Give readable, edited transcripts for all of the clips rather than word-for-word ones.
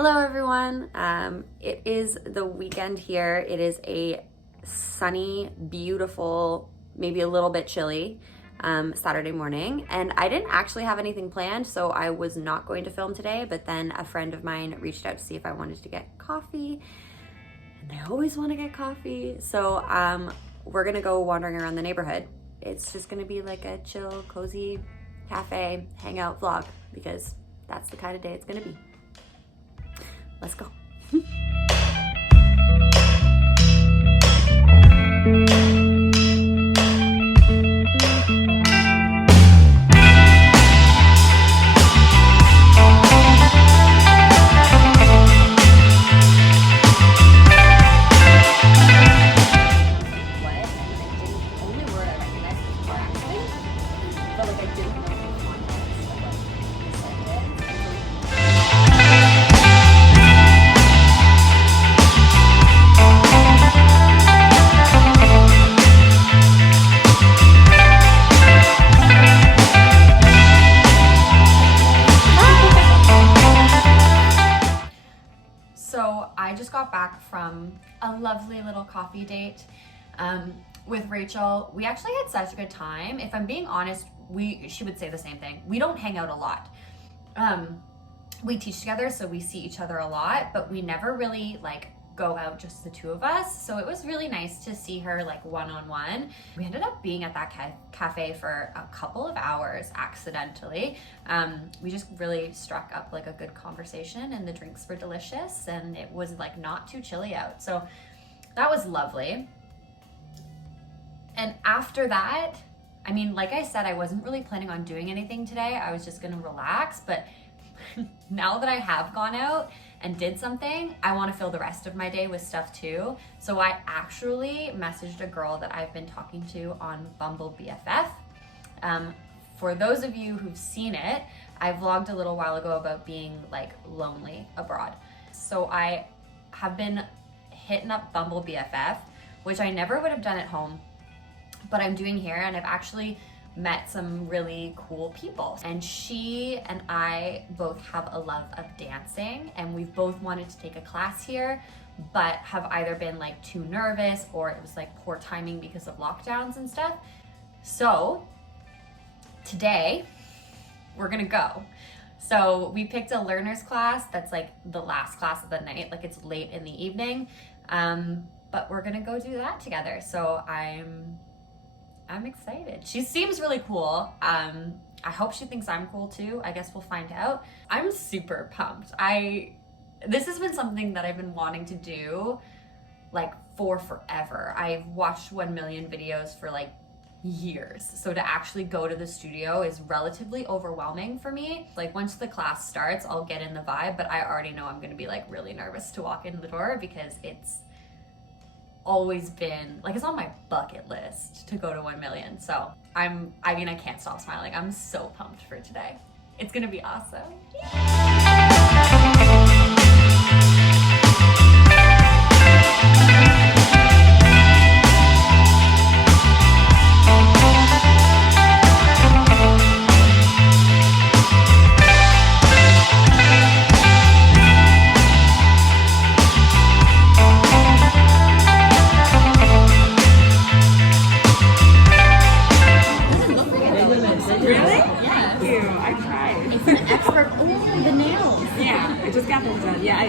Hello everyone. It is the weekend here. It is a sunny, beautiful, maybe a little bit chilly Saturday morning, and I didn't actually have anything planned, so I was not going to film today, but then a friend of mine reached out to see if I wanted to get coffee, and I always want to get coffee, so we're gonna go wandering around the neighborhood. It's just gonna be like a chill, cozy cafe hangout vlog because that's the kind of day it's gonna be. Let's go. So I just got back from a lovely little coffee date with Rachel. We actually had such a good time. If I'm being honest, she would say the same thing. We don't hang out a lot. We teach together, so we see each other a lot, but we never really like go out just the two of us. So it was really nice to see her like one-on-one. We ended up being at that cafe for a couple of hours accidentally. We just really struck up like a good conversation, and the drinks were delicious, and it was like not too chilly out. So that was lovely. And after that, I mean, like I said, I wasn't really planning on doing anything today. I was just gonna relax, but now that I have gone out and did something, I want to fill the rest of my day with stuff too. So I actually messaged a girl that I've been talking to on Bumble BFF. For those of you who've seen it, I vlogged a little while ago about being like lonely abroad. So I have been hitting up Bumble BFF, which I never would have done at home, but I'm doing here, and I've actually met some really cool people. And she and I both have a love of dancing, and we've both wanted to take a class here, but have either been like too nervous or it was like poor timing because of lockdowns and stuff. So today we're gonna go. So we picked a learner's class that's like the last class of the night, like it's late in the evening, but we're gonna go do that together. So I'm excited. She seems really cool. I hope she thinks I'm cool too. I guess we'll find out. I'm super pumped. This has been something that I've been wanting to do like for forever. I've watched 1 million videos for like years. So to actually go to the studio is relatively overwhelming for me. Like once the class starts, I'll get in the vibe, but I already know I'm gonna be like really nervous to walk in the door because it's always been like, it's on my bucket list to go to 1 million. So I mean, I can't stop smiling. I'm so pumped for today. It's gonna be awesome.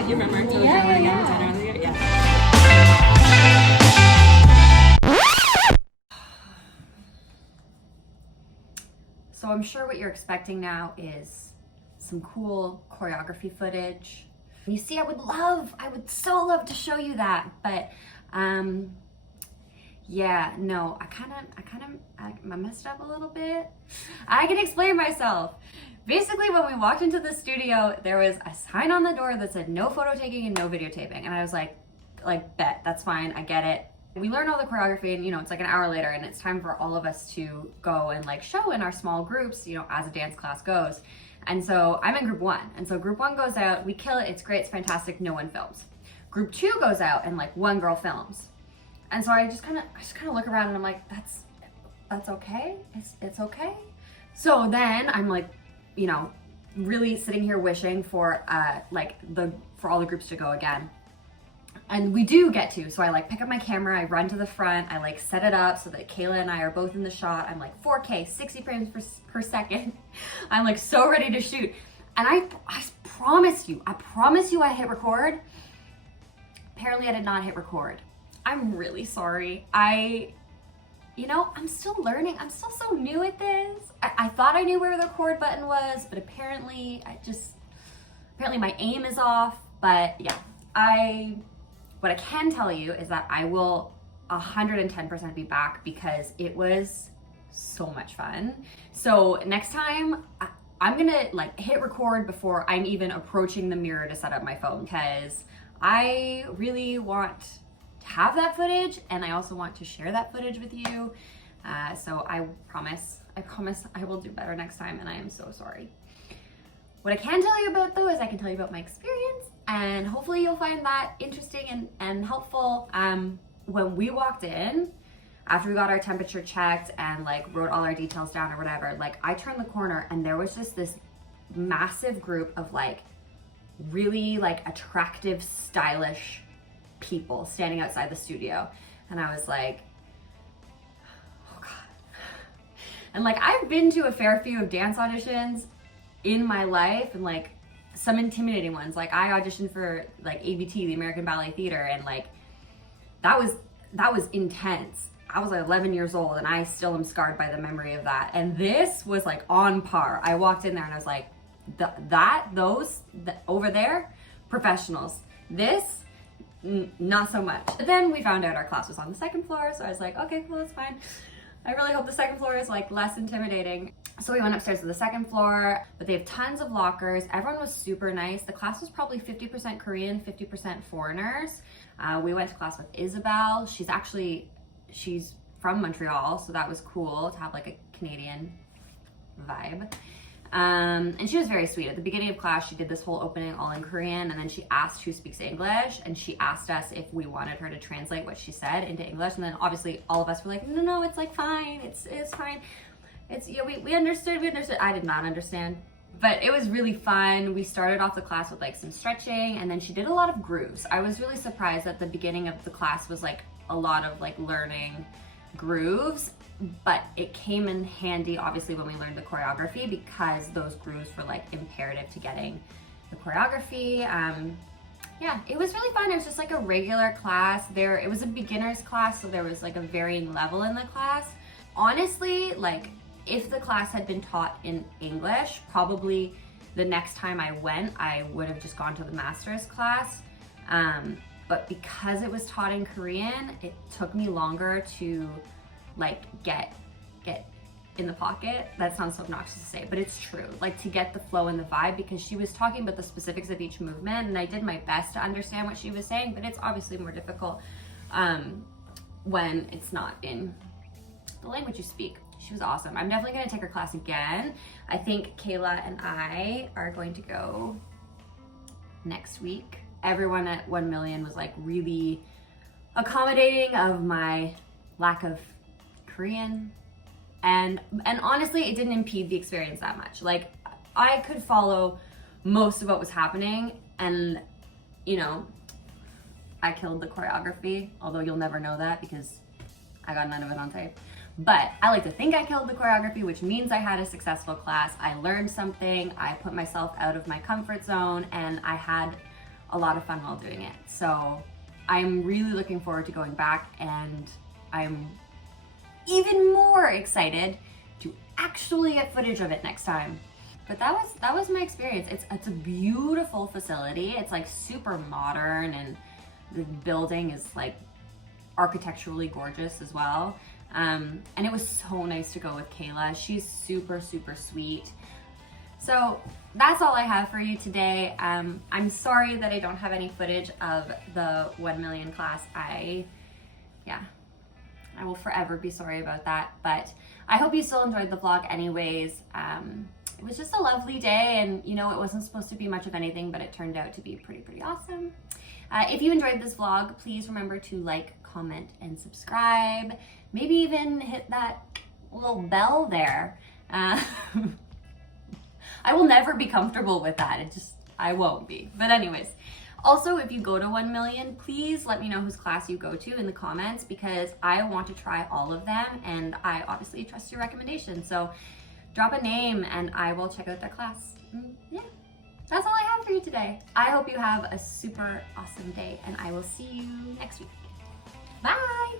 You remember I told you I want to get dinner on the yeah. So I'm sure what you're expecting now is some cool choreography footage. You see, I would so love to show you that, but yeah, no, I messed up a little bit. I can explain myself. Basically, when we walked into the studio, there was a sign on the door that said no photo taking and no videotaping. And I was like, bet, that's fine, I get it. We learned all the choreography, and it's like an hour later, and it's time for all of us to go and like show in our small groups, as a dance class goes. And so I'm in group 1. And so group 1 goes out, we kill it, it's great, it's fantastic, no one films. Group 2 goes out, and like 1 girl films. And so I just kind of look around, and I'm like, that's okay, it's okay. So then I'm like, really sitting here wishing for for all the groups to go again. And we do get to, so I like pick up my camera, I run to the front, I like set it up so that Kayla and I are both in the shot. I'm like 4K, 60 frames per second. I'm like so ready to shoot. And I promise you I hit record. Apparently I did not hit record. I'm really sorry. I'm still learning. I'm still so new at this. I thought I knew where the record button was, but apparently my aim is off. But yeah, what I can tell you is that I will 110% be back because it was so much fun. So next time I'm gonna like hit record before I'm even approaching the mirror to set up my phone, because I really want to have that footage and I also want to share that footage with you. So I promise I will do better next time, and I am so sorry. What I can tell you about though is I can tell you about my experience, and hopefully you'll find that interesting and helpful. When we walked in, after we got our temperature checked and like wrote all our details down or whatever, like I turned the corner and there was just this massive group of like really like attractive, stylish people standing outside the studio. And I was like, oh God. And like I've been to a fair few of dance auditions in my life, and like some intimidating ones. Like I auditioned for like ABT, the American Ballet Theater, and like that was intense. I was like 11 years old and I still am scarred by the memory of that. And this was like on par. I walked in there and I was like, those over there, professionals. This, not so much. But then we found out our class was on the second floor, so I was like, okay, cool, that's fine. I really hope the second floor is like less intimidating. So we went upstairs to the second floor, but they have tons of lockers. Everyone was super nice. The class was probably 50% Korean, 50% foreigners. We went to class with Isabel. She's from Montreal, so that was cool to have like a Canadian vibe. And she was very sweet. At the beginning of class, she did this whole opening all in Korean, and then she asked who speaks English, and she asked us if we wanted her to translate what she said into English. And then obviously all of us were like, no, it's like fine, it's fine. We understood. I did not understand, but it was really fun. We started off the class with like some stretching, and then she did a lot of grooves. I was really surprised that the beginning of the class was like a lot of like learning grooves, but it came in handy obviously when we learned the choreography, because those grooves were like imperative to getting the choreography. Yeah, it was really fun. It was just like a regular class. It was a beginner's class, so there was like a varying level in the class. Honestly, like if the class had been taught in English, probably the next time I went, I would have just gone to the master's class. But because it was taught in Korean, it took me longer to like get in the pocket. That sounds so obnoxious to say, but it's true. Like to get the flow and the vibe, because she was talking about the specifics of each movement, and I did my best to understand what she was saying, but it's obviously more difficult when it's not in the language you speak. She was awesome. I'm definitely gonna take her class again. I think Kayla and I are going to go next week. Everyone at 1 Million was like really accommodating of my lack of Korean, and honestly it didn't impede the experience that much. Like I could follow most of what was happening, and I killed the choreography, although you'll never know that because I got none of it on tape. But I like to think I killed the choreography, which means I had a successful class. I learned something, I put myself out of my comfort zone, and I had a lot of fun while doing it. So I'm really looking forward to going back, and I'm even more excited to actually get footage of it next time. But that was my experience. It's a beautiful facility. It's like super modern, and the building is like architecturally gorgeous as well. And it was so nice to go with Kayla. She's super, super sweet. So that's all I have for you today. I'm sorry that I don't have any footage of the 1 Million class. I will forever be sorry about that, but I hope you still enjoyed the vlog anyways. It was just a lovely day, and it wasn't supposed to be much of anything, but it turned out to be pretty awesome. If you enjoyed this vlog, please remember to like, comment, and subscribe. Maybe even hit that little bell there. I will never be comfortable with that. I won't be. But anyways, also, if you go to 1 million, please let me know whose class you go to in the comments, because I want to try all of them and I obviously trust your recommendation. So drop a name and I will check out that class. Yeah, that's all I have for you today. I hope you have a super awesome day and I will see you next week. Bye.